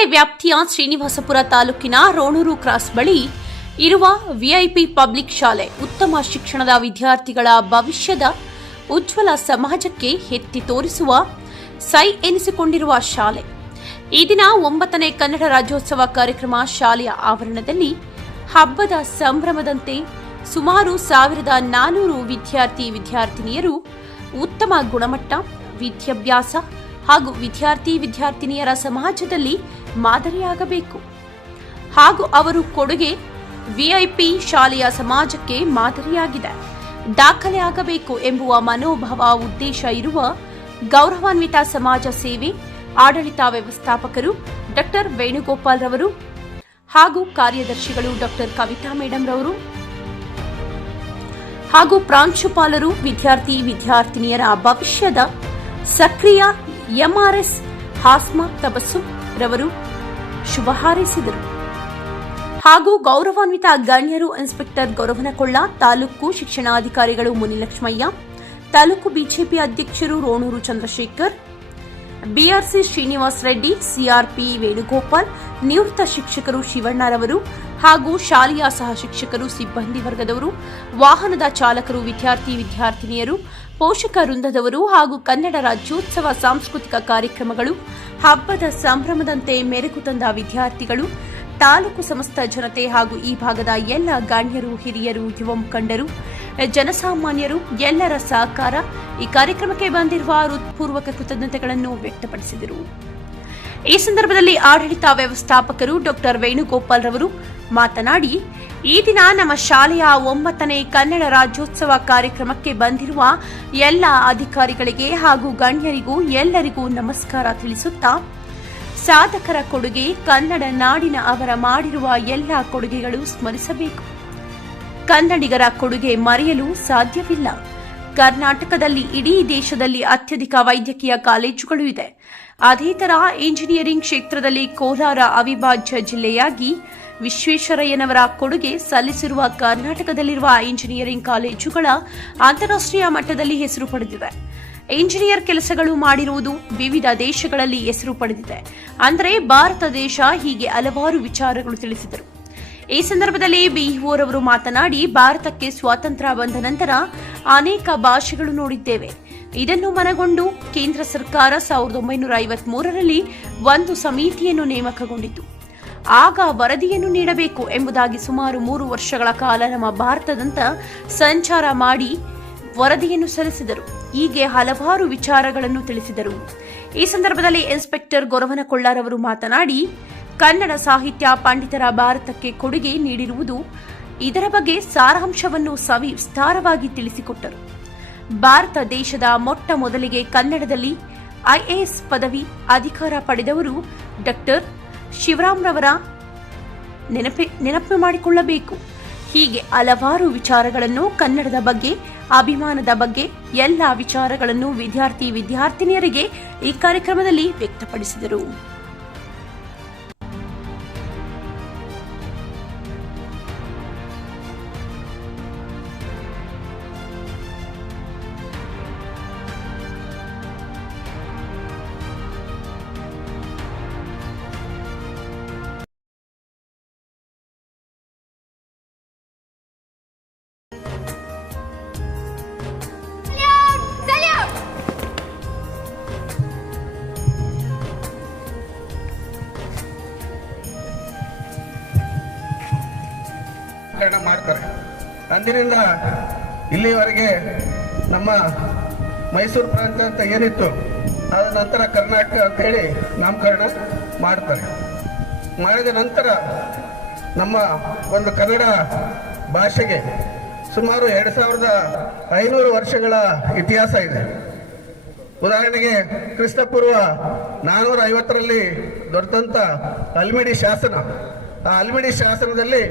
ಜಿಲ್ಲೆ ವ್ಯಾಪ್ತಿಯ ಶ್ರೀನಿವಾಸಪುರ ತಾಲೂಕಿನ ರೋಣೂರು ಕ್ರಾಸ್ ಬಳಿ ಇರುವ ವಿಐಪಿ ಪಬ್ಲಿಕ್ ಶಾಲೆ ಉತ್ತಮ ಶಿಕ್ಷಣದ ವಿದ್ಯಾರ್ಥಿಗಳ ಭವಿಷ್ಯದ ಉಜ್ವಲ ಸಮಾಜಕ್ಕೆ ಎತ್ತಿ ತೋರಿಸುವ ಸೈ ಎನಿಸಿಕೊಂಡಿರುವ ಶಾಲೆ. ಈ ದಿನ 9ನೇ ಕನ್ನಡ ರಾಜ್ಯೋತ್ಸವ ಕಾರ್ಯಕ್ರಮ ಶಾಲೆಯ ಆವರಣದಲ್ಲಿ ಹಬ್ಬದ ಸಂಭ್ರಮದಂತೆ ಸುಮಾರು 1400 ವಿದ್ಯಾರ್ಥಿನಿಯರು ಉತ್ತಮ ಗುಣಮಟ್ಟ ವಿದ್ಯಾಭ್ಯಾಸ ಹಾಗೂ ವಿದ್ಯಾರ್ಥಿನಿಯರ ಸಮಾಜದಲ್ಲಿ ಮಾದರಿಯಾಗಬೇಕು ಹಾಗೂ ಅವರು ಕೊಡುಗೆ ವಿಐಪಿ ಶಾಲೆಯ ಸಮಾಜಕ್ಕೆ ಮಾದರಿಯಾಗಿದೆ, ದಾಖಲೆ ಆಗಬೇಕು ಎಂಬುವ ಮನೋಭಾವ ಉದ್ದೇಶ ಇರುವ ಗೌರವಾನ್ವಿತ ಸಮಾಜ ಸೇವೆ ಆಡಳಿತ ವ್ಯವಸ್ಥಾಪಕರು ಡಾ ವೇಣುಗೋಪಾಲ್ ರವರು ಹಾಗೂ ಕಾರ್ಯದರ್ಶಿಗಳು ಡಾ ಕವಿತಾ ಮೇಡಂ ರವರು ಹಾಗೂ ಪ್ರಾಂಶುಪಾಲರು ವಿದ್ಯಾರ್ಥಿನಿಯರ ಭವಿಷ್ಯದ ಸಕ್ರಿಯ ಎಂಆರ್ಎಸ್ ಹಾಸ್ಮಾ ತಬಸ್ಸುಮ್ ರವರು ಶುಭ ಹಾರೈಸಿದರು. ಹಾಗೂ ಗೌರವಾನ್ವಿತ ಗಣ್ಯರು ಇನ್ಸ್ಪೆಕ್ಟರ್ ಗೌರವನಕೊಳ್ಳ, ತಾಲೂಕು ಶಿಕ್ಷಣಾಧಿಕಾರಿಗಳು ಮುನಿಲಕ್ಷ್ಮಯ್ಯ, ತಾಲೂಕು ಬಿಜೆಪಿ ಅಧ್ಯಕ್ಷರು ರೋಣೂರು ಚಂದ್ರಶೇಖರ್, ಬಿಆರ್ಸಿ ಶ್ರೀನಿವಾಸ್ ರೆಡ್ಡಿ, ಸಿಆರ್ಪಿ ವೇಣುಗೋಪಾಲ್, ನಿವೃತ್ತ ಶಿಕ್ಷಕರು ಶಿವಣ್ಣರವರು ಹಾಗೂ ಶಾಲೆಯ ಸಹ ಶಿಕ್ಷಕರು, ಸಿಬ್ಬಂದಿ ವರ್ಗದವರು, ವಾಹನದ ಚಾಲಕರು, ವಿದ್ಯಾರ್ಥಿನಿಯರು, ಪೋಷಕ ವೃಂದದವರು ಹಾಗೂ ಕನ್ನಡ ರಾಜ್ಯೋತ್ಸವ ಸಾಂಸ್ಕೃತಿಕ ಕಾರ್ಯಕ್ರಮಗಳು ಹಬ್ಬದ ಸಂಭ್ರಮದಂತೆ ಮೆರುಗು ತಂದ ವಿದ್ಯಾರ್ಥಿಗಳು, ತಾಲೂಕು ಸಮಸ್ತ ಜನತೆ ಹಾಗೂ ಈ ಭಾಗದ ಎಲ್ಲ ಗಣ್ಯರು, ಹಿರಿಯರು, ಯುವ ಮುಖಂಡರು, ಜನಸಾಮಾನ್ಯರು ಎಲ್ಲರ ಸಹಕಾರ ಈ ಕಾರ್ಯಕ್ರಮಕ್ಕೆ ಬಂದಿರುವ ಹೃತ್ಪೂರ್ವಕ ಕೃತಜ್ಞತೆಗಳನ್ನು ವ್ಯಕ್ತಪಡಿಸಿದರು. ಈ ಸಂದರ್ಭದಲ್ಲಿ ಆಡಳಿತ ವ್ಯವಸ್ಥಾಪಕರು ಡಾ ವೇಣುಗೋಪಾಲ್ ರವರು ಮಾತನಾಡಿ, ಈ ದಿನ ನಮ್ಮ ಶಾಲೆಯ 9ನೇ ಕನ್ನಡ ರಾಜ್ಯೋತ್ಸವ ಕಾರ್ಯಕ್ರಮಕ್ಕೆ ಬಂದಿರುವ ಎಲ್ಲ ಅಧಿಕಾರಿಗಳಿಗೆ ಹಾಗೂ ಗಣ್ಯರಿಗೂ ಎಲ್ಲರಿಗೂ ನಮಸ್ಕಾರ ತಿಳಿಸುತ್ತಾ, ಸಾಧಕರ ಕೊಡುಗೆ ಕನ್ನಡ ನಾಡಿನ ಅವರ ಮಾಡಿರುವ ಎಲ್ಲ ಕೊಡುಗೆಗಳು ಸ್ಮರಿಸಬೇಕು. ಕನ್ನಡಿಗರ ಕೊಡುಗೆ ಮರೆಯಲು ಸಾಧ್ಯವಿಲ್ಲ. ಕರ್ನಾಟಕದಲ್ಲಿ ಇಡೀ ದೇಶದಲ್ಲಿ ಅತ್ಯಧಿಕ ವೈದ್ಯಕೀಯ ಕಾಲೇಜುಗಳು ಇದೆ. ಅದೇ ತರಹ ಇಂಜಿನಿಯರಿಂಗ್ ಕ್ಷೇತ್ರದಲ್ಲಿ ಕೋಲಾರ ಅವಿಭಾಜ್ಯ ಜಿಲ್ಲೆಯಾಗಿ ವಿಶ್ವೇಶ್ವರಯ್ಯನವರ ಕೊಡುಗೆ ಸಲ್ಲಿಸಿರುವ ಕರ್ನಾಟಕದಲ್ಲಿರುವ ಇಂಜಿನಿಯರಿಂಗ್ ಕಾಲೇಜುಗಳ ಅಂತಾರಾಷ್ಟ್ರೀಯ ಮಟ್ಟದಲ್ಲಿ ಹೆಸರು ಪಡೆದಿದೆ. ಇಂಜಿನಿಯರ್ ಕೆಲಸಗಳು ಮಾಡಿರುವುದು ವಿವಿಧ ದೇಶಗಳಲ್ಲಿ ಹೆಸರು ಪಡೆದಿದೆ. ಅಂದರೆ ಭಾರತ ದೇಶ. ಹೀಗೆ ಹಲವಾರು ವಿಚಾರಗಳು ತಿಳಿಸಿದರು. ಈ ಸಂದರ್ಭದಲ್ಲಿ ಬಿಇಒ ರವರು ಮಾತನಾಡಿ, ಭಾರತಕ್ಕೆ ಸ್ವಾತಂತ್ರ್ಯ ಬಂದ ನಂತರ ಅನೇಕ ಭಾಷೆಗಳು ನೋಡಿದ್ದೇವೆ. ಇದನ್ನು ಮನಗೊಂಡು ಕೇಂದ್ರ ಸರ್ಕಾರ 1953ರಲ್ಲಿ ಒಂದು ಸಮಿತಿಯನ್ನು ನೇಮಕಗೊಂಡಿತು. ಆಗ ವರದಿಯನ್ನು ನೀಡಬೇಕು ಎಂಬುದಾಗಿ ಸುಮಾರು 3 ವರ್ಷಗಳ ಕಾಲ ನಮ್ಮ ಭಾರತದಂತ ಸಂಚಾರ ಮಾಡಿ ವರದಿಯನ್ನು ಸಲ್ಲಿಸಿದರು. ಹೀಗೆ ಹಲವಾರು ವಿಚಾರಗಳನ್ನು ತಿಳಿಸಿದರು. ಈ ಸಂದರ್ಭದಲ್ಲಿ ಇನ್ಸ್ಪೆಕ್ಟರ್ ಗೌರವನಕೊಳ್ಳರವರು ಮಾತನಾಡಿ, ಕನ್ನಡ ಸಾಹಿತ್ಯ ಪಂಡಿತರ ಭಾರತಕ್ಕೆ ಕೊಡುಗೆ ನೀಡಿರುವುದು, ಇದರ ಬಗ್ಗೆ ಸಾರಾಂಶವನ್ನು ಸವಿಸ್ತಾರವಾಗಿ ತಿಳಿಸಿಕೊಟ್ಟರು. ಭಾರತ ದೇಶದ ಮೊಟ್ಟ ಮೊದಲಿಗೆ ಕನ್ನಡದಲ್ಲಿ ಐಎಎಸ್ ಪದವಿ ಅಧಿಕಾರ ಪಡೆದವರು ಡಾ ಶಿವರಾಮ್ರವರ ನೆನಪು ಮಾಡಿಕೊಳ್ಳಬೇಕು. ಹೀಗೆ ಹಲವಾರು ವಿಚಾರಗಳನ್ನು, ಕನ್ನಡದ ಬಗ್ಗೆ, ಅಭಿಮಾನದ ಬಗ್ಗೆ ಎಲ್ಲ ವಿಚಾರಗಳನ್ನು ವಿದ್ಯಾರ್ಥಿನಿಯರಿಗೆ ಈ ಕಾರ್ಯಕ್ರಮದಲ್ಲಿ ವ್ಯಕ್ತಪಡಿಸಿದರು. ಮಾಡ್ತಾರೆ. ಅಂದಿನಿಂದ ಇಲ್ಲಿವರೆಗೆ ನಮ್ಮ ಮೈಸೂರು ಪ್ರಾಂತ ಅಂತ ಏನಿತ್ತು, ಅದ ನಂತರ ಕರ್ನಾಟಕ ಅಂತ ಹೇಳಿ ನಾಮಕರಣ ಮಾಡ್ತಾರೆ. ಮಾಡಿದ ನಂತರ ನಮ್ಮ ಒಂದು ಕನ್ನಡ ಭಾಷೆಗೆ ಸುಮಾರು 2500 ವರ್ಷಗಳ ಇತಿಹಾಸ ಇದೆ. ಉದಾಹರಣೆಗೆ ಕ್ರಿಸ್ತಪೂರ್ವ 450ರಲ್ಲಿ ದೊರೆತಂಥ ಅಲ್ಮಿಡಿ ಶಾಸನ, ಆ ಅಲ್ಮಿಡಿ ಶಾಸನದಲ್ಲಿ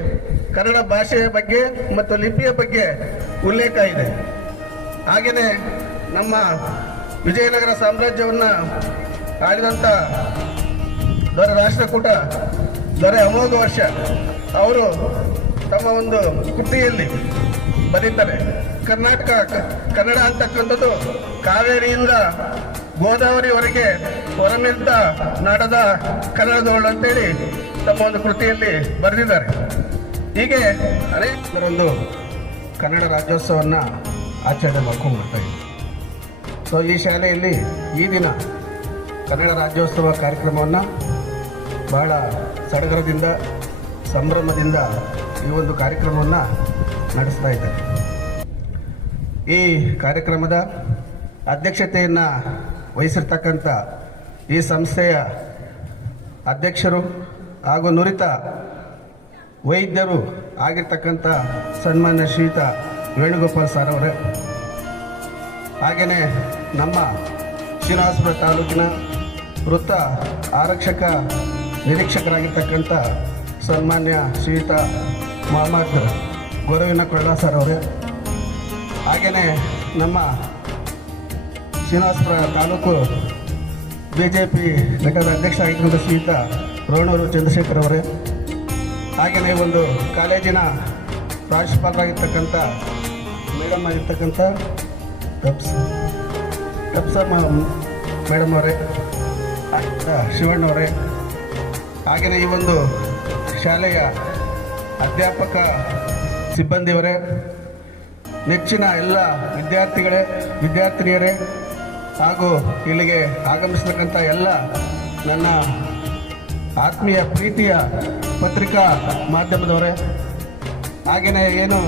ಕನ್ನಡ ಭಾಷೆಯ ಬಗ್ಗೆ ಮತ್ತು ಲಿಪಿಯ ಬಗ್ಗೆ ಉಲ್ಲೇಖ ಇದೆ. ಹಾಗೆಯೇ ನಮ್ಮ ವಿಜಯನಗರ ಸಾಮ್ರಾಜ್ಯವನ್ನು ಆಳಿದಂಥ ದೊರೆ ರಾಷ್ಟ್ರಕೂಟ ದೊರೆ ಅಮೋಘ ವರ್ಷ ಅವರು ತಮ್ಮ ಒಂದು ಕೃತಿಯಲ್ಲಿ ಬರೀತಾರೆ, ಕನ್ನಡ ಅಂತಕ್ಕಂಥದ್ದು ಕಾವೇರಿಯಿಂದ ಗೋದಾವರಿವರೆಗೆ ಹೊರಮಿದ್ದ ನಾಡದ ಕನ್ನಡದವಳು ಅಂತೇಳಿ ತಮ್ಮ ಒಂದು ಕೃತಿಯಲ್ಲಿ ಬರೆದಿದ್ದಾರೆ. ಹೀಗೆ ಅನೇಕರೊಂದು ಕನ್ನಡ ರಾಜ್ಯೋತ್ಸವವನ್ನು ಆಚರಣೆ ಮಾಡ್ಕೊಂಡು ಬರ್ತಾ ಇದ್ದೀವಿ. ಸೊ ಈ ಶಾಲೆಯಲ್ಲಿ ಈ ದಿನ ಕನ್ನಡ ರಾಜ್ಯೋತ್ಸವ ಕಾರ್ಯಕ್ರಮವನ್ನು ಬಹಳ ಸಡಗರದಿಂದ ಸಂಭ್ರಮದಿಂದ ಈ ಒಂದು ಕಾರ್ಯಕ್ರಮವನ್ನು ನಡೆಸ್ತಾ ಇದ್ದಾರೆ. ಈ ಕಾರ್ಯಕ್ರಮದ ಅಧ್ಯಕ್ಷತೆಯನ್ನು ವಹಿಸಿರ್ತಕ್ಕಂಥ ಈ ಸಂಸ್ಥೆಯ ಅಧ್ಯಕ್ಷರು ಹಾಗೂ ನುರಿತ ವೈದ್ಯರು ಆಗಿರ್ತಕ್ಕಂಥ ಸನ್ಮಾನ್ಯ ಶ್ರೀಯುತ ವೇಣುಗೋಪಾಲ್ ಸರ್ ಅವರೇ, ಹಾಗೆಯೇ ನಮ್ಮ ಶ್ರೀನಿವಾಸಪುರ ತಾಲೂಕಿನ ವೃತ್ತ ಆರಕ್ಷಕ ನಿರೀಕ್ಷಕರಾಗಿರ್ತಕ್ಕಂಥ ಸನ್ಮಾನ್ಯ ಶ್ರೀಯುತ ಮೊಹಮ್ಮದ್ ಗೊರವಿನ ಕೊಳ್ಳ ಸರ್ ಅವರೇ, ಹಾಗೆಯೇ ನಮ್ಮ ಶ್ರೀನಿವಾಸಪುರ ತಾಲೂಕು BJP ಘಟಕದ ಅಧ್ಯಕ್ಷ ಆಗಿದ್ದಂಥ ಶ್ರೀಯುತ ರೋಣೂರು ಚಂದ್ರಶೇಖರ್ ಅವರೇ, ಹಾಗೆಯೇ ಒಂದು ಕಾಲೇಜಿನ ಪ್ರಾಂಶುಪಾಲರಾಗಿರ್ತಕ್ಕಂಥ ಮೇಡಮ್ ಆಗಿರ್ತಕ್ಕಂಥ ತಪ್ಸಮ್ಮ ಮೇಡಮ್ ಅವರೇ, ಶಿವಣ್ಣವರೇ, ಹಾಗೆಯೇ ಈ ಒಂದು ಶಾಲೆಯ ಅಧ್ಯಾಪಕ ಸಿಬ್ಬಂದಿಯವರೇ, ನೆಚ್ಚಿನ ಎಲ್ಲ ವಿದ್ಯಾರ್ಥಿನಿಯರೇ ಹಾಗೂ ಇಲ್ಲಿಗೆ ಆಗಮಿಸತಕ್ಕಂಥ ಎಲ್ಲ ನನ್ನ ಆತ್ಮೀಯ ಪ್ರೀತಿಯ ಪತ್ರಿಕಾ ಮಾಧ್ಯಮದವರೇ, ಹಾಗೆಯೇ ಏನು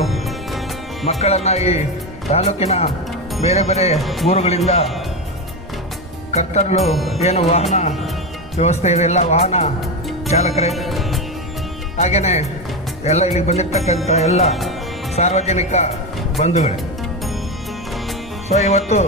ಮಕ್ಕಳನ್ನು ಈ ತಾಲೂಕಿನ ಬೇರೆ ಬೇರೆ ಊರುಗಳಿಂದ ಕರ್ತರಲು ಏನು ವಾಹನ ವ್ಯವಸ್ಥೆ ಇದೆ ಎಲ್ಲ ವಾಹನ ಚಾಲಕರೇ, ಹಾಗೆಯೇ ಎಲ್ಲ ಇಲ್ಲಿಗೆ ಬಂದಿರತಕ್ಕಂಥ ಎಲ್ಲ ಸಾರ್ವಜನಿಕ ಬಂಧುಗಳೇ. ಸೊ ಇವತ್ತು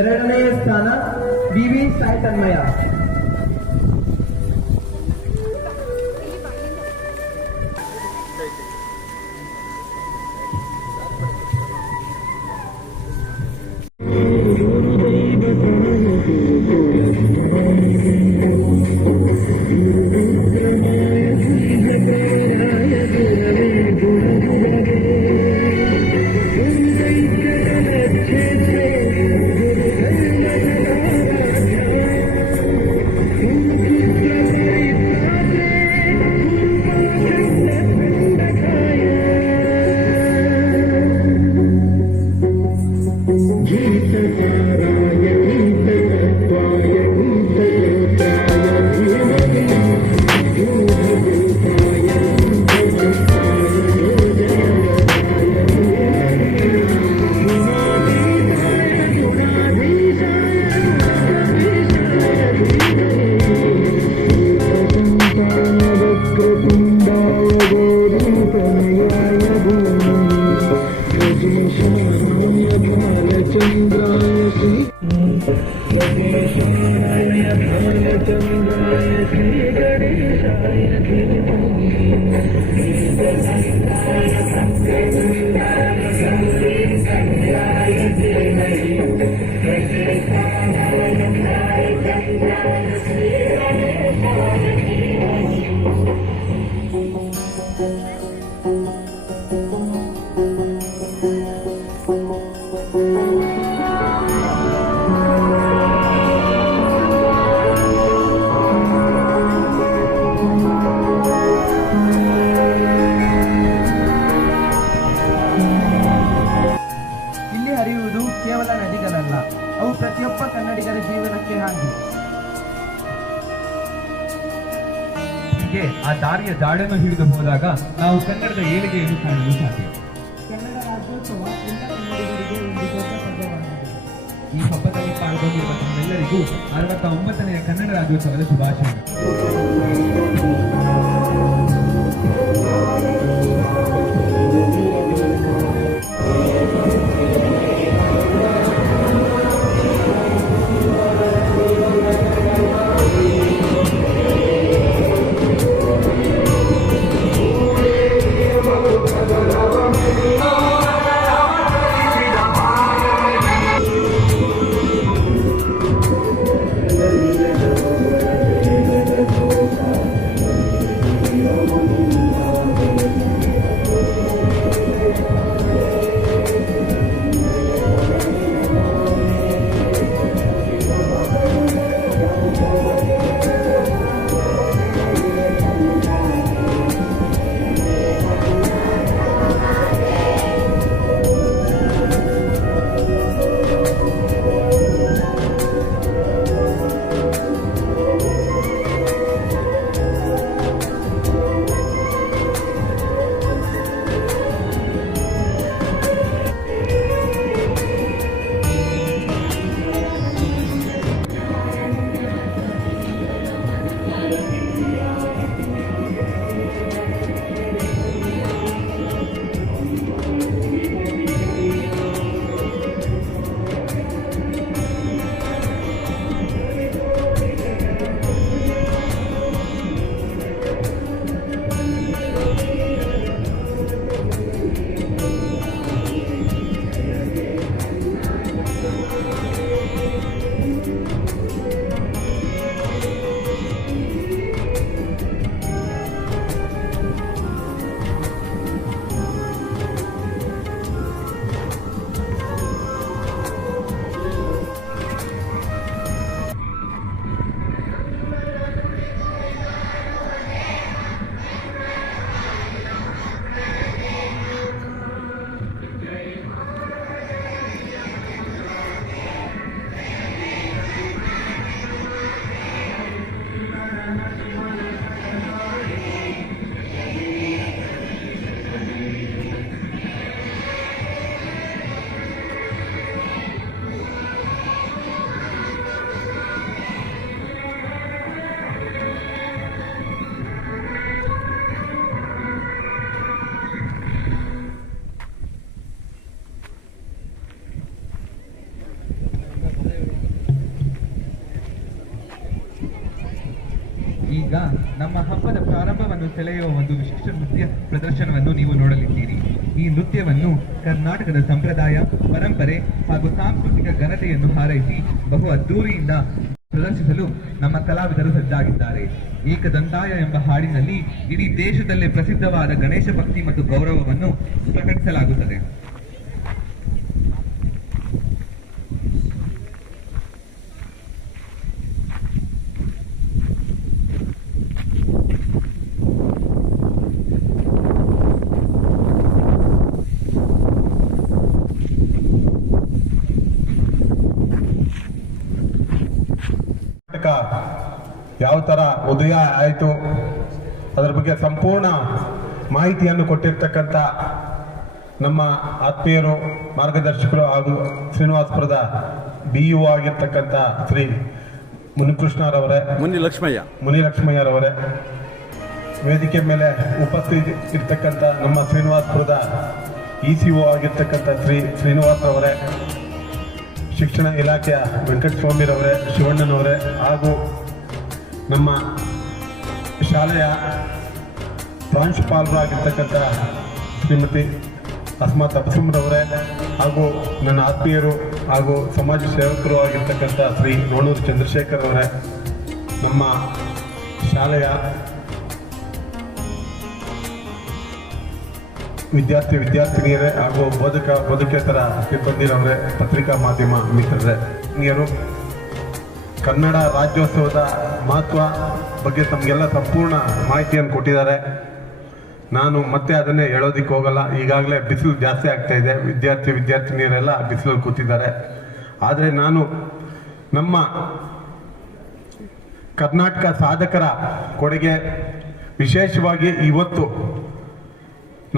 ಎರಡನೆಯ ಸ್ಥಾನ BV ಸಾಯಿ ತನ್ಮಯ. ಇಲ್ಲಿ ಹರಿಯುವುದು ಕೇವಲ ನದಿಗಳಲ್ಲ, ಅವು ಪ್ರತಿಯೊಬ್ಬ ಕನ್ನಡಿಗರ ಜೀವನಕ್ಕೆ ಹಾಗೆ. ಹೀಗೆ ಆ ದಾರಿಯ ದಾಳನ್ನು ಹಿಡಿದು ಹೋದಾಗ ನಾವು ಕನ್ನಡದ ಏಳಿಗೆಯನ್ನು ಕಾಣಲು ಸಾಧ್ಯ. ಕನ್ನಡ ರಾಜ್ಯೋತ್ಸವ ಎಲ್ಲ ಕನ್ನಡಿಗರಿಗೆ ಒಂದು ದೊಡ್ಡ ಹಬ್ಬವಾಗಿದೆ. ಈ ಹಬ್ಬದಲ್ಲಿ ಪಾಲ್ಗೊಂಡಿರುವ ತಮ್ಮೆಲ್ಲರಿಗೂ 69ನೇ ಕನ್ನಡ ರಾಜ್ಯೋತ್ಸವದ ಶುಭಾಶಯ. ಪ್ರಾರಂಭವನ್ನು ಸೆಳೆಯುವ ಒಂದು ವಿಶಿಷ್ಟ ನೃತ್ಯ ಪ್ರದರ್ಶನವನ್ನು ನೀವು ನೋಡಲಿದ್ದೀರಿ. ಈ ನೃತ್ಯವನ್ನು ಕರ್ನಾಟಕದ ಸಂಪ್ರದಾಯ, ಪರಂಪರೆ ಹಾಗೂ ಸಾಂಸ್ಕೃತಿಕ ಘನತೆಯನ್ನು ಹಾರೈಸಿ ಬಹು ಅದ್ದೂರಿಯಿಂದ ಪ್ರದರ್ಶಿಸಲು ನಮ್ಮ ಕಲಾವಿದರು ಸಜ್ಜಾಗಿದ್ದಾರೆ. ಏಕದಂತಾಯ ಎಂಬ ಹಾಡಿನಲ್ಲಿ ಇಡೀ ದೇಶದಲ್ಲೇ ಪ್ರಸಿದ್ಧವಾದ ಗಣೇಶ ಭಕ್ತಿ ಮತ್ತು ಗೌರವವನ್ನು ಪ್ರಕಟಿಸಲಾಗುತ್ತದೆ. ಯಾವ ಥರ ಉದಯ ಆಯಿತು ಅದರ ಬಗ್ಗೆ ಸಂಪೂರ್ಣ ಮಾಹಿತಿಯನ್ನು ಕೊಟ್ಟಿರ್ತಕ್ಕಂಥ ನಮ್ಮ ಆತ್ಮೀಯರು, ಮಾರ್ಗದರ್ಶಕರು ಹಾಗೂ ಶ್ರೀನಿವಾಸಪುರದ BU ಆಗಿರ್ತಕ್ಕಂಥ ಶ್ರೀ ಮುನಿಕೃಷ್ಣರವರೇ, ಮುನಿಲಕ್ಷ್ಮಯ್ಯರವರೇ, ವೇದಿಕೆ ಮೇಲೆ ಉಪಸ್ಥಿತಿ ಇರ್ತಕ್ಕಂಥ ನಮ್ಮ ಶ್ರೀನಿವಾಸಪುರದ ECO ಆಗಿರ್ತಕ್ಕಂಥ ಶ್ರೀನಿವಾಸರವರೇ, ಶಿಕ್ಷಣ ಇಲಾಖೆಯ ವೆಂಕಟಸ್ವಾಮಿರವರೇ, ಶಿವಣ್ಣನವರೇ, ಹಾಗೂ ನಮ್ಮ ಶಾಲೆಯ ಪ್ರಾಂಶುಪಾಲರಾಗಿರ್ತಕ್ಕಂಥ ಶ್ರೀಮತಿ ಅಸ್ಮಾತ್ ಅಬ್ಸುಮ್ರವರೇ, ಹಾಗೂ ನನ್ನ ಆತ್ಮೀಯರು ಹಾಗೂ ಸಮಾಜ ಸೇವಕರು ಆಗಿರ್ತಕ್ಕಂಥ ಶ್ರೀ ನೋಣೂರು ಚಂದ್ರಶೇಖರ್ ಅವರೇ, ನಮ್ಮ ಶಾಲೆಯ ವಿದ್ಯಾರ್ಥಿನಿಯರೇ ಹಾಗೂ ಬೋಧಕೇತರ ಸಿಬ್ಬಂದಿರವರೇ, ಪತ್ರಿಕಾ ಮಾಧ್ಯಮ ಮಿತ್ರರೇ, ಕನ್ನಡ ರಾಜ್ಯೋತ್ಸವದ ಮಹತ್ವ ಬಗ್ಗೆ ತಮಗೆಲ್ಲ ಸಂಪೂರ್ಣ ಮಾಹಿತಿಯನ್ನು ಕೊಟ್ಟಿದ್ದಾರೆ. ನಾನು ಮತ್ತೆ ಅದನ್ನೇ ಹೇಳೋದಿಕ್ಕೆ ಹೋಗಲ್ಲ. ಈಗಾಗಲೇ ಬಿಸಿಲು ಜಾಸ್ತಿ ಆಗ್ತಾ ಇದೆ, ವಿದ್ಯಾರ್ಥಿನಿಯರೆಲ್ಲ ಬಿಸಿಲಲ್ಲಿ ಕೂತಿದ್ದಾರೆ. ಆದರೆ ನಾನು ನಮ್ಮ ಕರ್ನಾಟಕ ಸಾಧಕರ ಕೊಡುಗೆ, ವಿಶೇಷವಾಗಿ ಇವತ್ತು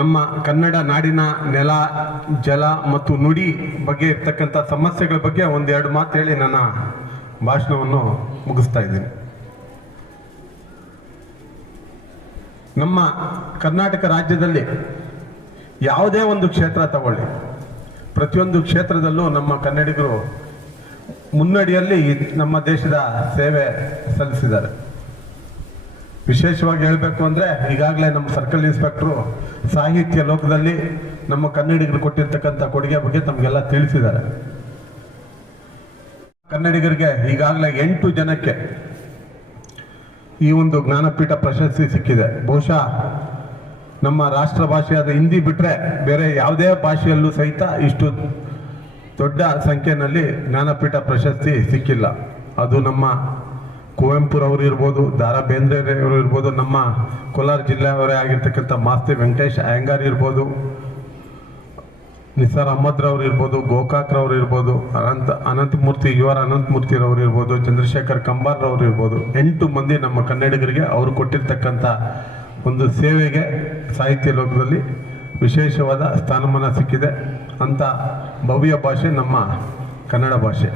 ನಮ್ಮ ಕನ್ನಡ ನಾಡಿನ ನೆಲ, ಜಲ ಮತ್ತು ನುಡಿ ಬಗ್ಗೆ ಇರ್ತಕ್ಕಂಥ ಸಮಸ್ಯೆಗಳ ಬಗ್ಗೆ ಒಂದೆರಡು ಮಾತು ಹೇಳಿ ನನ್ನ ಭಾಷಣವನ್ನು ಮುಗಿಸ್ತಾ ಇದ್ದೀನಿ. ನಮ್ಮ ಕರ್ನಾಟಕ ರಾಜ್ಯದಲ್ಲಿ ಯಾವುದೇ ಒಂದು ಕ್ಷೇತ್ರ ತಗೊಳ್ಳಿ, ಪ್ರತಿಯೊಂದು ಕ್ಷೇತ್ರದಲ್ಲೂ ನಮ್ಮ ಕನ್ನಡಿಗರು ಮುನ್ನಡಿಯಲ್ಲಿ ನಮ್ಮ ದೇಶದ ಸೇವೆ ಸಲ್ಲಿಸಿದ್ದಾರೆ. ವಿಶೇಷವಾಗಿ ಹೇಳಬೇಕು ಅಂದರೆ, ಈಗಾಗಲೇ ನಮ್ಮ ಸರ್ಕಲ್ ಇನ್ಸ್ಪೆಕ್ಟ್ರು ಸಾಹಿತ್ಯ ಲೋಕದಲ್ಲಿ ನಮ್ಮ ಕನ್ನಡಿಗರು ಕೊಟ್ಟಿರ್ತಕ್ಕಂಥ ಕೊಡುಗೆ ಬಗ್ಗೆ ತಮಗೆಲ್ಲ ತಿಳಿಸಿದ್ದಾರೆ. ಕನ್ನಡಿಗರಿಗೆ ಈಗಾಗಲೇ 8 ಜನಕ್ಕೆ ಈ ಒಂದು ಜ್ಞಾನಪೀಠ ಪ್ರಶಸ್ತಿ ಸಿಕ್ಕಿದೆ. ಬಹುಶಃ ನಮ್ಮ ರಾಷ್ಟ್ರ ಭಾಷೆಯಾದ ಹಿಂದಿ ಬಿಟ್ಟರೆ ಬೇರೆ ಯಾವುದೇ ಭಾಷೆಯಲ್ಲೂ ಸಹಿತ ಇಷ್ಟು ದೊಡ್ಡ ಸಂಖ್ಯೆಯಲ್ಲಿ ಜ್ಞಾನಪೀಠ ಪ್ರಶಸ್ತಿ ಸಿಕ್ಕಿಲ್ಲ. ಅದು ನಮ್ಮ ಕುವೆಂಪುರವರು ಇರ್ಬೋದು, ದಾರಾ ಬೇಂದ್ರೆಯವರು ಇರ್ಬೋದು, ನಮ್ಮ ಕೋಲಾರ ಜಿಲ್ಲೆಯವರೇ ಆಗಿರ್ತಕ್ಕಂಥ ಮಾಸ್ತಿ ವೆಂಕಟೇಶ್ ಅಯ್ಯಂಗಾರ್ ಇರ್ಬೋದು, ನಿಸಾರ್ ಅಹಮದ್ರವ್ರು ಇರ್ಬೋದು, ಗೋಕಾಕ್ರವ್ರು ಇರ್ಬೋದು, ಅನಂತಮೂರ್ತಿ ಅನಂತಮೂರ್ತಿರವ್ರು ಇರ್ಬೋದು, ಚಂದ್ರಶೇಖರ್ ಕಂಬಾರ್ರವ್ರು ಇರ್ಬೋದು. 8 ಮಂದಿ ನಮ್ಮ ಕನ್ನಡಿಗರಿಗೆ ಅವರು ಕೊಟ್ಟಿರ್ತಕ್ಕಂಥ ಒಂದು ಸೇವೆಗೆ ಸಾಹಿತ್ಯ ಲೋಕದಲ್ಲಿ ವಿಶೇಷವಾದ ಸ್ಥಾನಮಾನ ಸಿಕ್ಕಿದೆ. ಅಂತ ಭವ್ಯ ಭಾಷೆ ನಮ್ಮ ಕನ್ನಡ ಭಾಷೆ.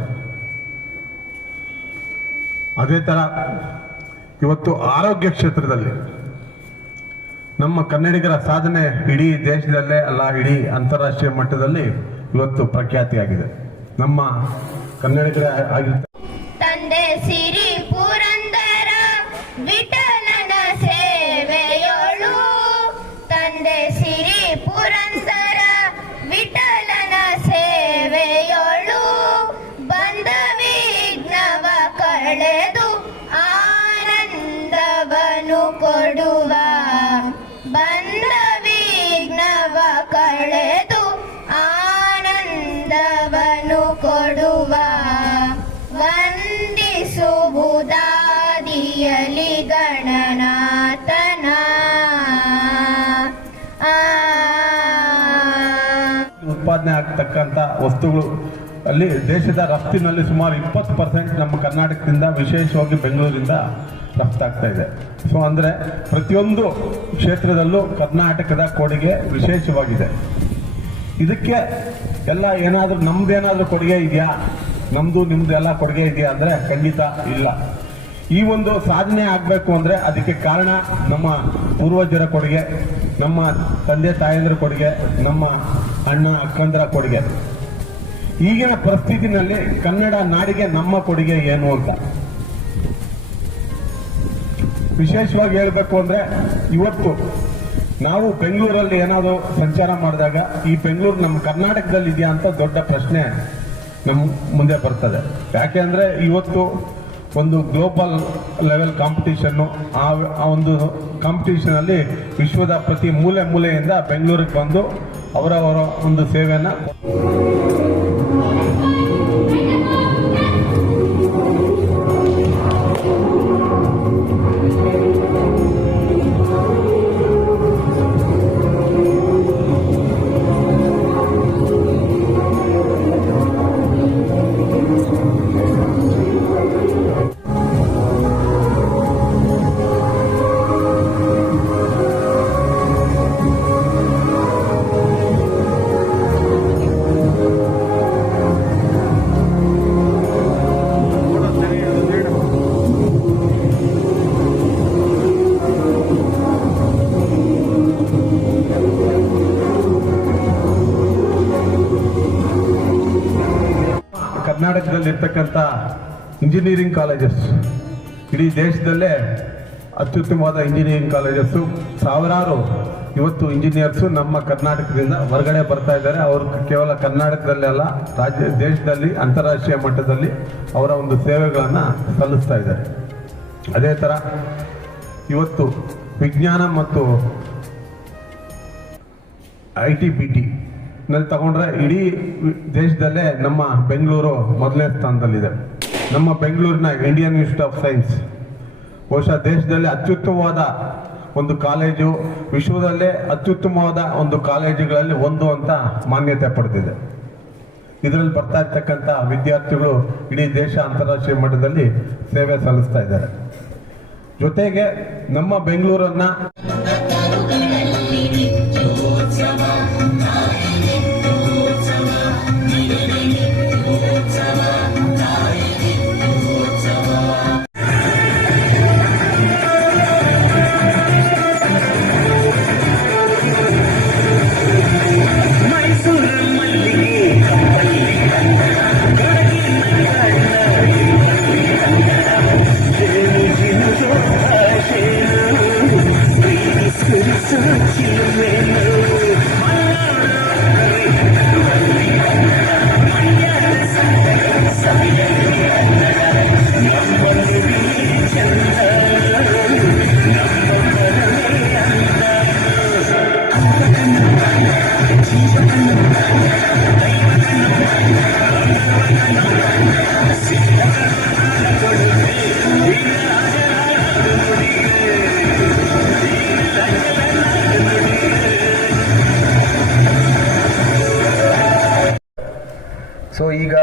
ಅದೇ ಥರ ಇವತ್ತು ಆರೋಗ್ಯ ಕ್ಷೇತ್ರದಲ್ಲಿ ನಮ್ಮ ಕನ್ನಡಿಗರ ಸಾಧನೆ ಇಡೀ ದೇಶದಲ್ಲೇ ಅಲ್ಲ, ಇಡೀ ಅಂತಾರಾಷ್ಟ್ರೀಯ ಮಟ್ಟದಲ್ಲಿ ಇವತ್ತು ಪ್ರಖ್ಯಾತಿಯಾಗಿದೆ. ನಮ್ಮ ಕನ್ನಡಿಗರ ತಂದೆ ಸಿರಿ ಪುರಂದರ ವಿಠಲನ ಸೇವೆಯೋಳು, ತಂದೆ ಸಿರಿ ಪುರಂದರ ವಿಠಲನ ಸೇವೆಯೋಳು, ಬಂದ ವಿಘ್ನವ ಕಳೆದು ಆನಂದವನು ಕೊಡುವ, ಬಂದ ವಿಘ್ನವ ಕಳೆದು ಆನಂದವನು ಕೊಡುವ, ವಂದಿಸುವುದಾದಿಯಲಿ ಗಣನಾಥನ. ಉತ್ಪಾದನೆ ಆಗ್ತಕ್ಕಂಥ ವಸ್ತುಗಳು ಅಲ್ಲಿ ದೇಶದ ರಫ್ತಿನಲ್ಲಿ ಸುಮಾರು 20% ನಮ್ಮ ಕರ್ನಾಟಕದಿಂದ, ವಿಶೇಷವಾಗಿ ಬೆಂಗಳೂರಿಂದ ರಫ್ತಾಗ್ತಾ ಇದೆ. ಸೊ ಅಂದರೆ ಪ್ರತಿಯೊಂದು ಕ್ಷೇತ್ರದಲ್ಲೂ ಕರ್ನಾಟಕದ ಕೊಡುಗೆ ವಿಶೇಷವಾಗಿದೆ. ಇದಕ್ಕೆ ಎಲ್ಲ ಏನಾದರೂ ನಮ್ದೇನಾದರೂ ಕೊಡುಗೆ ಇದೆಯಾ, ನಮ್ಮದು ನಿಮ್ಮದು ಎಲ್ಲ ಕೊಡುಗೆ ಇದೆಯಾ ಅಂದರೆ ಖಂಡಿತ ಇಲ್ಲ. ಈ ಒಂದು ಸಾಧನೆ ಆಗಬೇಕು ಅಂದರೆ ಅದಕ್ಕೆ ಕಾರಣ ನಮ್ಮ ಪೂರ್ವಜರ ಕೊಡುಗೆ, ನಮ್ಮ ತಂದೆ ತಾಯಂದಿರ ಕೊಡುಗೆ, ನಮ್ಮ ಅಣ್ಣ ಅಕ್ಕಂದರ ಕೊಡುಗೆ. ಈಗಿನ ಪರಿಸ್ಥಿತಿನಲ್ಲಿ ಕನ್ನಡ ನಾಡಿಗೆ ನಮ್ಮ ಕೊಡುಗೆ ಏನು ಅಂತ ವಿಶೇಷವಾಗಿ ಹೇಳಬೇಕು ಅಂದರೆ ಇವತ್ತು ನಾವು ಬೆಂಗಳೂರಲ್ಲಿ ಏನಾದರೂ ಸಂಚಾರ ಮಾಡಿದಾಗ ಈ ಬೆಂಗಳೂರು ನಮ್ಮ ಕರ್ನಾಟಕದಲ್ಲಿ ಇದೆಯಾ ಅಂತ ದೊಡ್ಡ ಪ್ರಶ್ನೆ ನಮ್ಮ ಮುಂದೆ ಬರ್ತದೆ. ಯಾಕೆ ಅಂದರೆ ಇವತ್ತು ಒಂದು ಗ್ಲೋಬಲ್ ಲೆವೆಲ್ ಕಾಂಪಿಟೇಷನ್ನು, ಆ ಒಂದು ಕಾಂಪಿಟೇಷನಲ್ಲಿ ವಿಶ್ವದ ಪ್ರತಿ ಮೂಲೆಯಿಂದ ಬೆಂಗಳೂರಿಗೆ ಬಂದು ಅವರವರ ಒಂದು ಸೇವೆಯನ್ನು ಕರ್ನಾಟಕದಲ್ಲಿರ್ತಕ್ಕಂಥ ಇಂಜಿನಿಯರಿಂಗ್ ಕಾಲೇಜಸ್, ಇಡೀ ದೇಶದಲ್ಲೇ ಅತ್ಯುತ್ತಮವಾದ ಇಂಜಿನಿಯರಿಂಗ್ ಕಾಲೇಜಸ್ಸು, ಸಾವಿರಾರು ಇವತ್ತು ಇಂಜಿನಿಯರ್ಸು ನಮ್ಮ ಕರ್ನಾಟಕದಿಂದ ಹೊರಗಡೆ ಬರ್ತಾ ಇದ್ದಾರೆ. ಅವರು ಕೇವಲ ಕರ್ನಾಟಕದಲ್ಲೆಲ್ಲ ದೇಶದಲ್ಲಿ ಅಂತಾರಾಷ್ಟ್ರೀಯ ಮಟ್ಟದಲ್ಲಿ ಅವರ ಒಂದು ಸೇವೆಗಳನ್ನು ಸಲ್ಲಿಸ್ತಾ ಇದ್ದಾರೆ. ಅದೇ ಥರ ಇವತ್ತು ವಿಜ್ಞಾನ ಮತ್ತು ITBT ನಲ್ಲಿ ತಗೊಂಡ್ರೆ ಇಡೀ ದೇಶದಲ್ಲೇ ನಮ್ಮ ಬೆಂಗಳೂರು ಮೊದಲನೇ ಸ್ಥಾನದಲ್ಲಿದೆ. ನಮ್ಮ ಬೆಂಗಳೂರಿನ ಇಂಡಿಯನ್ ಇನ್ಸ್ಟಿಟ್ಯೂಟ್ ಆಫ್ ಸೈನ್ಸ್ ಬಹುಶಃ ದೇಶದಲ್ಲಿ ಅತ್ಯುತ್ತಮವಾದ ಒಂದು ಕಾಲೇಜು, ವಿಶ್ವದಲ್ಲೇ ಅತ್ಯುತ್ತಮವಾದ ಒಂದು ಕಾಲೇಜುಗಳಲ್ಲಿ ಒಂದು ಅಂತ ಮಾನ್ಯತೆ ಪಡೆದಿದೆ. ಇದರಲ್ಲಿ ಬರ್ತಾ ಇರ್ತಕ್ಕಂಥ ವಿದ್ಯಾರ್ಥಿಗಳು ಇಡೀ ದೇಶ ಅಂತಾರಾಷ್ಟ್ರೀಯ ಮಟ್ಟದಲ್ಲಿ ಸೇವೆ ಸಲ್ಲಿಸ್ತಾ ಇದ್ದಾರೆ. ಜೊತೆಗೆ ನಮ್ಮ ಬೆಂಗಳೂರನ್ನ ಸೊ ಈಗ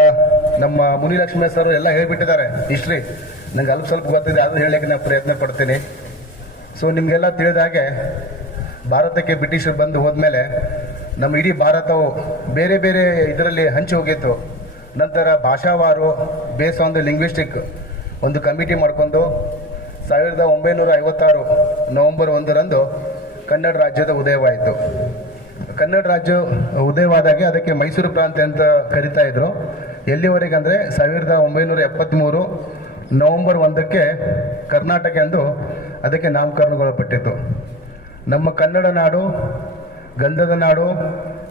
ನಮ್ಮ ಮುನಿಲಕ್ಷ್ಮಿ ಸರ್ ಎಲ್ಲ ಹೇಳಿಬಿಟ್ಟಿದ್ದಾರೆ ಹಿಸ್ಟ್ರಿ. ನಂಗೆ ಸ್ವಲ್ಪ ಗೊತ್ತಿದೆ, ಅದು ಹೇಳಲಿಕ್ಕೆ ನಾನು ಪ್ರಯತ್ನ ಪಡ್ತೀನಿ. ಸೊ ನಿಮಗೆಲ್ಲ ತಿಳಿದ ಹಾಗೆ ಭಾರತಕ್ಕೆ ಬ್ರಿಟಿಷರು ಬಂದು ಹೋದ್ಮೇಲೆ ನಮ್ಮ ಇಡೀ ಭಾರತವು ಬೇರೆ ಬೇರೆ ಇದರಲ್ಲಿ ಹಂಚಿ ಹೋಗಿತ್ತು. ನಂತರ ಭಾಷಾವಾರು ಬೇಸ್ ಆನ್ ದ ಲಿಂಗ್ವಿಸ್ಟಿಕ್ ಒಂದು ಕಮಿಟಿ ಮಾಡಿಕೊಂಡು 1956 ನವೆಂಬರ್ 1ರಂದು ಕನ್ನಡ ರಾಜ್ಯದ ಉದಯವಾಯಿತು. ಕನ್ನಡ ರಾಜ್ಯ ಉದಯವಾದಾಗೆ ಅದಕ್ಕೆ ಮೈಸೂರು ಪ್ರಾಂತ್ಯ ಅಂತ ಕರಿತಾ ಇದ್ರು. ಎಲ್ಲಿವರೆಗೆ ಅಂದರೆ 1973 ನವೆಂಬರ್ 1ಕ್ಕೆ ಕರ್ನಾಟಕ ಎಂದು ಅದಕ್ಕೆ ನಾಮಕರಣಗೊಳ್ಳಲ್ಪಟ್ಟಿತ್ತು. ನಮ್ಮ ಕನ್ನಡ ನಾಡು, ಗಂಧದ ನಾಡು,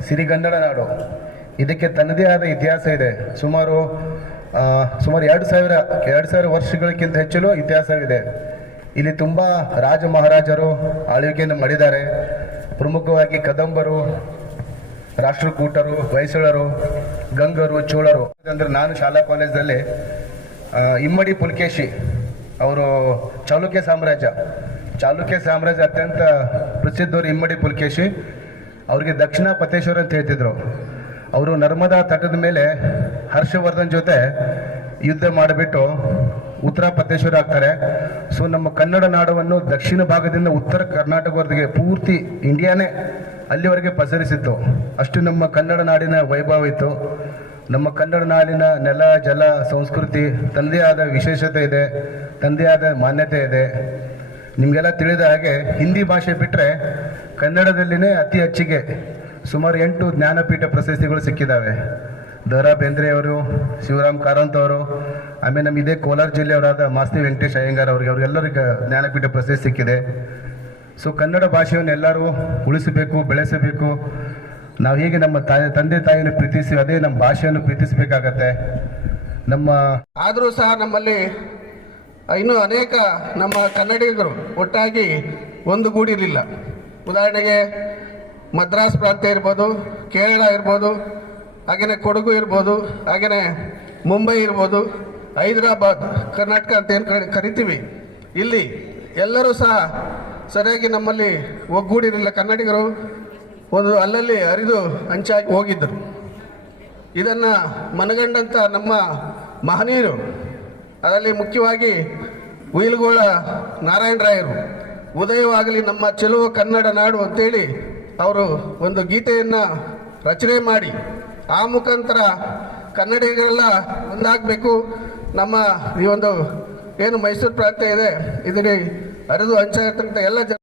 ಸಿರಿಗನ್ನಡ ನಾಡು, ಇದಕ್ಕೆ ತನ್ನದೇ ಆದ ಇತಿಹಾಸ ಇದೆ. ಸುಮಾರು 2000 ವರ್ಷಗಳಕ್ಕಿಂತ ಹೆಚ್ಚು ಇತಿಹಾಸವಿದೆ. ಇಲ್ಲಿ ತುಂಬ ರಾಜ ಮಹಾರಾಜರು ಆಳ್ವಿಕೆಯನ್ನು ಮಾಡಿದ್ದಾರೆ. ಪ್ರಮುಖವಾಗಿ ಕದಂಬರು, ರಾಷ್ಟ್ರಕೂಟರು, ಹೊಯ್ಸಳರು, ಗಂಗರು, ಚೋಳರು. ಅಂದರೆ ನಾನು ಶಾಲಾ ಕಾಲೇಜಲ್ಲಿ ಇಮ್ಮಡಿ ಪುಲಕೇಶಿ ಅವರು ಚಾಲುಕ್ಯ ಸಾಮ್ರಾಜ್ಯ ಅತ್ಯಂತ ಪ್ರಸಿದ್ಧರು. ಇಮ್ಮಡಿ ಪುಲಕೇಶಿ ಅವರಿಗೆ ದಕ್ಷಿಣ ಪತೇಶ್ವರ ಅಂತ ಹೇಳ್ತಿದ್ರು. ಅವರು ನರ್ಮದಾ ತಟದ ಮೇಲೆ ಹರ್ಷವರ್ಧನ್ ಜೊತೆ ಯುದ್ಧ ಮಾಡಿಬಿಟ್ಟು ಉತ್ತರ ಪತೇಶ್ವರ ಆಗ್ತಾರೆ. ಸೊ ನಮ್ಮ ಕನ್ನಡ ನಾಡವನ್ನು ದಕ್ಷಿಣ ಭಾಗದಿಂದ ಉತ್ತರ ಕರ್ನಾಟಕವರೆಗೆ ಪೂರ್ತಿ ಇಂಡಿಯಾನೇ ಅಲ್ಲಿವರೆಗೆ ಪಸರಿಸಿತ್ತು. ಅಷ್ಟು ನಮ್ಮ ಕನ್ನಡ ನಾಡಿನ ವೈಭವ ಇತ್ತು. ನಮ್ಮ ಕನ್ನಡ ನಾಡಿನ ನೆಲ, ಜಲ, ಸಂಸ್ಕೃತಿ ತನ್ನದೇ ಆದ ವಿಶೇಷತೆ ಇದೆ, ತನ್ನದೇ ಆದ ಮಾನ್ಯತೆ ಇದೆ. ನಿಮಗೆಲ್ಲ ತಿಳಿದ ಹಾಗೆ ಹಿಂದಿ ಭಾಷೆ ಬಿಟ್ಟರೆ ಕನ್ನಡದಲ್ಲಿನೇ ಅತಿ ಹೆಚ್ಚಿಗೆ ಸುಮಾರು 8 ಜ್ಞಾನಪೀಠ ಪ್ರಶಸ್ತಿಗಳು ಸಿಕ್ಕಿದ್ದಾವೆ. ದ.ರಾ. ಬೇಂದ್ರೆ ಅವರು, ಶಿವರಾಮ್ ಕಾರಂತ್ ಅವರು, ಆಮೇಲೆ ನಮ್ಮ ಇದೇ ಕೋಲಾರ ಜಿಲ್ಲೆಯವರಾದ ಮಾಸ್ತಿ ವೆಂಕಟೇಶ್ ಅಯ್ಯಂಗಾರ್ ಅವರಿಗೆಲ್ಲರಿಗೆ ಜ್ಞಾನಪೀಠ ಪ್ರಶಸ್ತಿ ಸಿಕ್ಕಿದೆ. ಸೊ ಕನ್ನಡ ಭಾಷೆಯನ್ನು ಎಲ್ಲರೂ ಉಳಿಸಬೇಕು, ಬೆಳೆಸಬೇಕು. ನಾವು ಹೇಗೆ ನಮ್ಮ ತಂದೆ ತಾಯಿಯನ್ನು ಪ್ರೀತಿಸಿ ಅದೇ ನಮ್ಮ ಭಾಷೆಯನ್ನು ಪ್ರೀತಿಸಬೇಕಾಗತ್ತೆ. ಆದರೂ ಸಹ ನಮ್ಮಲ್ಲಿ ಇನ್ನೂ ಅನೇಕ ನಮ್ಮ ಕನ್ನಡಿಗರು ಒಟ್ಟಾಗಿ ಒಂದುಗೂಡಿರಲಿಲ್ಲ. ಉದಾಹರಣೆಗೆ ಮದ್ರಾಸ್ ಪ್ರಾಂತ್ಯ ಇರ್ಬೋದು, ಕೇರಳ ಇರ್ಬೋದು, ಹಾಗೆಯೇ ಕೊಡಗು ಇರ್ಬೋದು, ಹಾಗೆಯೇ ಮುಂಬೈ ಇರ್ಬೋದು, ಹೈದರಾಬಾದ್, ಕರ್ನಾಟಕ ಅಂತ ಏನು ಕರಿತೀವಿ, ಇಲ್ಲಿ ಎಲ್ಲರೂ ಸಹ ಸರಿಯಾಗಿ ನಮ್ಮಲ್ಲಿ ಒಗ್ಗೂಡಿರಲಿಲ್ಲ. ಕನ್ನಡಿಗರು ಒಂದು ಅಲ್ಲಲ್ಲಿ ಹರಿದು ಹಂಚಾಗಿ ಹೋಗಿದ್ದರು. ಇದನ್ನು ಮನಗಂಡಂಥ ನಮ್ಮ ಮಹನೀಯರು, ಅದರಲ್ಲಿ ಮುಖ್ಯವಾಗಿ ಉಯಿಲುಗೋಳ ನಾರಾಯಣರಾಯರು, ಉದಯವಾಗಲಿ ನಮ್ಮ ಚೆಲುವ ಕನ್ನಡ ನಾಡು ಅಂತೇಳಿ ಅವರು ಒಂದು ಗೀತೆಯನ್ನು ರಚನೆ ಮಾಡಿ ಆ ಮುಖಾಂತರ ಕನ್ನಡಿಗರೆಲ್ಲ ಒಂದಾಗಬೇಕು, ನಮ್ಮ ಈ ಒಂದು ಏನು ಮೈಸೂರು ಪ್ರಾಂತ್ಯ ಇದೆ ಇದರಲ್ಲಿ ಹರಿದು ಹಂಚಾಗಿರ್ತಕ್ಕಂಥ ಎಲ್ಲ ಜನ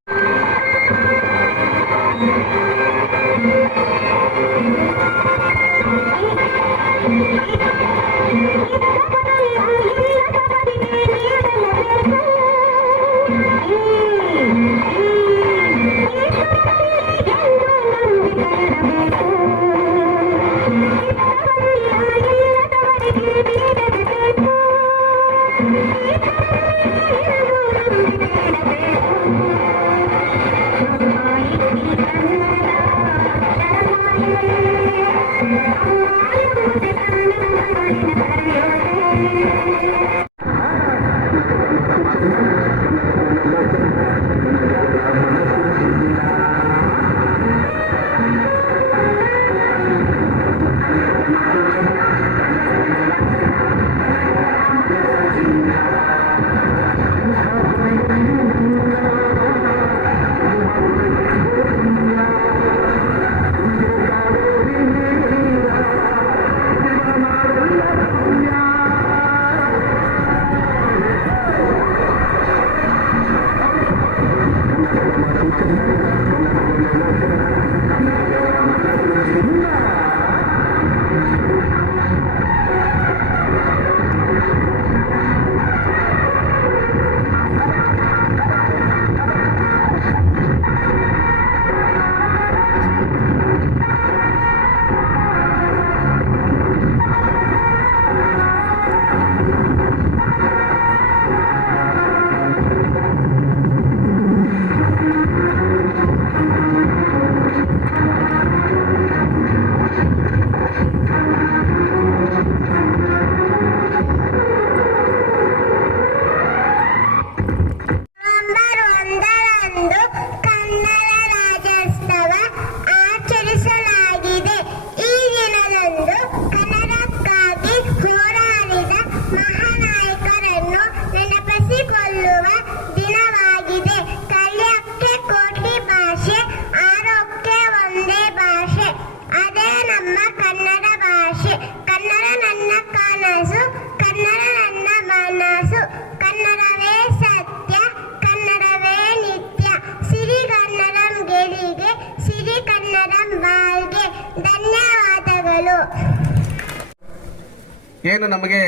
ಏನು ನಮಗೆ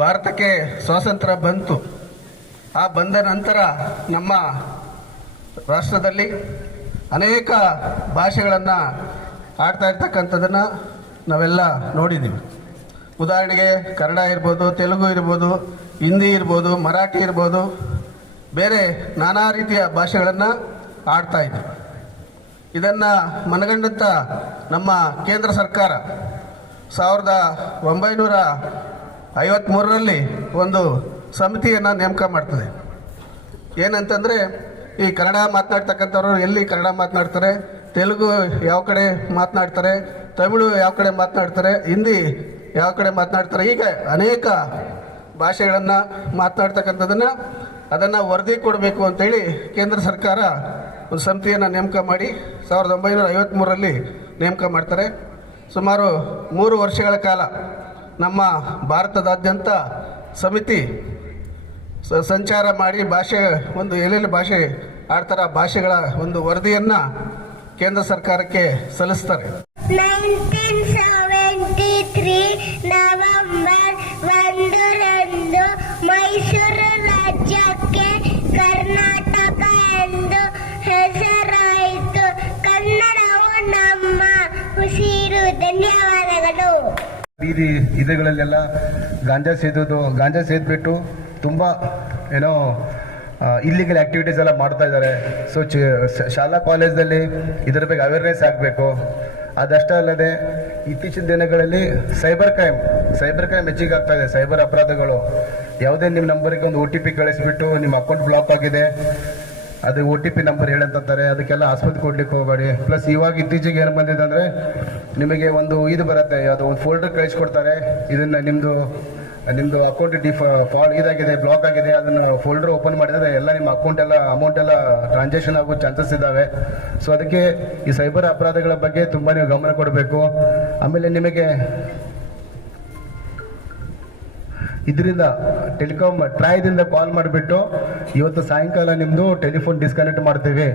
ಭಾರತಕ್ಕೆ ಸ್ವಾತಂತ್ರ್ಯ ಬಂತು, ಆ ಬಂದ ನಂತರ ನಮ್ಮ ರಾಷ್ಟ್ರದಲ್ಲಿ ಅನೇಕ ಭಾಷೆಗಳನ್ನು ಆಡ್ತಾ ಇರ್ತಕ್ಕಂಥದ್ದನ್ನು ನಾವೆಲ್ಲ ನೋಡಿದ್ದೀವಿ. ಉದಾಹರಣೆಗೆ ಕನ್ನಡ ಇರ್ಬೋದು, ತೆಲುಗು ಇರ್ಬೋದು, ಹಿಂದಿ ಇರ್ಬೋದು, ಮರಾಠಿ ಇರ್ಬೋದು, ಬೇರೆ ನಾನಾ ರೀತಿಯ ಭಾಷೆಗಳನ್ನು ಆಡ್ತಾ ಇದ್ವಿ. ಇದನ್ನು ಮನಗಂಡಂಥ ನಮ್ಮ ಕೇಂದ್ರ ಸರ್ಕಾರ 1953ರಲ್ಲಿ ಒಂದು ಸಮಿತಿಯನ್ನು ನೇಮಕ ಮಾಡ್ತದೆ. ಏನಂತಂದರೆ ಈ ಕನ್ನಡ ಮಾತನಾಡ್ತಕ್ಕಂಥವ್ರು ಎಲ್ಲಿ ಕನ್ನಡ ಮಾತನಾಡ್ತಾರೆ, ತೆಲುಗು ಯಾವ ಕಡೆ ಮಾತನಾಡ್ತಾರೆ, ತಮಿಳು ಯಾವ ಕಡೆ ಮಾತನಾಡ್ತಾರೆ, ಹಿಂದಿ ಯಾವ ಕಡೆ ಮಾತನಾಡ್ತಾರೆ, ಹೀಗೆ ಅನೇಕ ಭಾಷೆಗಳನ್ನು ಮಾತನಾಡ್ತಕ್ಕಂಥದ್ದನ್ನು ಅದನ್ನು ವರದಿ ಕೊಡಬೇಕು ಅಂತೇಳಿ ಕೇಂದ್ರ ಸರ್ಕಾರ ಒಂದು ಸಮಿತಿಯನ್ನು ನೇಮಕ ಮಾಡಿ 1953ರಲ್ಲಿ ನೇಮಕ ಮಾಡ್ತಾರೆ. ಸುಮಾರು 3 ವರ್ಷಗಳ ಕಾಲ ನಮ್ಮ ಭಾರತದಾದ್ಯಂತ ಸಮಿತಿ ಸಂಚಾರ ಮಾಡಿ ಭಾಷೆ ಒಂದು ಎಲ್ಲೆಲ್ಲಿ ಭಾಷೆ ಆಡ್ತಾರ ಭಾಷೆಗಳ ಒಂದು ವರದಿಯನ್ನು ಕೇಂದ್ರ ಸರ್ಕಾರಕ್ಕೆ ಸಲ್ಲಿಸ್ತಾರೆ. 1970 23 ನವೆಂಬರ್ 1ರಂದು ಮೈಸೂರು ರಾಜ್ಯಕ್ಕೆ ಕರ್ನಾಟಕ ಎಂದು ಹೆಸರಾಯಿತು. ಕನ್ನಡವು ನಮ್ಮ ಉಸಿರು. ಧನ್ಯವಾದಗಳು. ಬೀದಿ ಇದಗಳಲ್ಲೆಲ್ಲ ಗಾಂಜಾ ಸೇದ್ಬಿಟ್ಟು ತುಂಬ ಏನೋ ಇಲ್ಲಿಗಲ್ ಆ್ಯಕ್ಟಿವಿಟೀಸ್ ಎಲ್ಲ ಮಾಡ್ತಾ ಇದ್ದಾರೆ. ಸೊ ಶಾಲಾ ಕಾಲೇಜಲ್ಲಿ ಇದರ ಬಗ್ಗೆ ಅವೇರ್ನೆಸ್ ಆಗಬೇಕು. ಅದಷ್ಟೇ ಅಲ್ಲದೆ ಇತ್ತೀಚಿನ ದಿನಗಳಲ್ಲಿ ಸೈಬರ್ ಕ್ರೈಮ್ ಹೆಚ್ಚಿಗೆ ಆಗ್ತಾ ಇದೆ. ಸೈಬರ್ ಅಪರಾಧಗಳು ಯಾವುದೇ ನಿಮ್ಮ ನಂಬರಿಗೆ ಒಂದು OTP ಕಳಿಸ್ಬಿಟ್ಟು ನಿಮ್ಮ ಅಕೌಂಟ್ ಬ್ಲಾಕ್ ಆಗಿದೆ, ಅದು OTP ನಂಬರ್ ಹೇಳಂತಾರೆ, ಅದಕ್ಕೆಲ್ಲ ಆಸ್ಪತ್ರೆ ಕೊಡ್ಲಿಕ್ಕೆ ಹೋಗಬೇಡಿ. ಪ್ಲಸ್ ಇವಾಗ ಇತ್ತೀಚೆಗೆ ಏನು ಬಂದಿದೆ ಅಂದರೆ ನಿಮಗೆ ಒಂದು ಇದು ಬರುತ್ತೆ, ಯಾವುದೋ ಒಂದು ಫೋಲ್ಡರ್ ಕಳಿಸ್ಕೊಡ್ತಾರೆ, ಇದನ್ನು ನಿಮ್ಮದು ಅಕೌಂಟ್ ಇದಾಗಿದೆ, ಬ್ಲಾಕ್ ಆಗಿದೆ, ಅದನ್ನು ಫೋಲ್ಡರ್ ಓಪನ್ ಮಾಡಿದರೆ ಎಲ್ಲ ನಿಮ್ಮ ಅಮೌಂಟ್ ಎಲ್ಲ ಟ್ರಾನ್ಸಾಕ್ಷನ್ ಆಗೋ ಚಾನ್ಸಸ್ ಇದ್ದಾವೆ. ಸೊ ಅದಕ್ಕೆ ಈ ಸೈಬರ್ ಅಪರಾಧಗಳ ಬಗ್ಗೆ ತುಂಬ ನೀವು ಗಮನ ಕೊಡಬೇಕು. ಆಮೇಲೆ ನಿಮಗೆ ಇದರಿಂದ ಟ್ರಾಯ್ದಿಂದ ಕಾಲ್ ಮಾಡಿಬಿಟ್ಟು ಇವತ್ತು ಸಾಯಂಕಾಲ ನಿಮ್ಮದು ಟೆಲಿಫೋನ್ ಡಿಸ್ಕನೆಕ್ಟ್ ಮಾಡ್ತೀವಿ.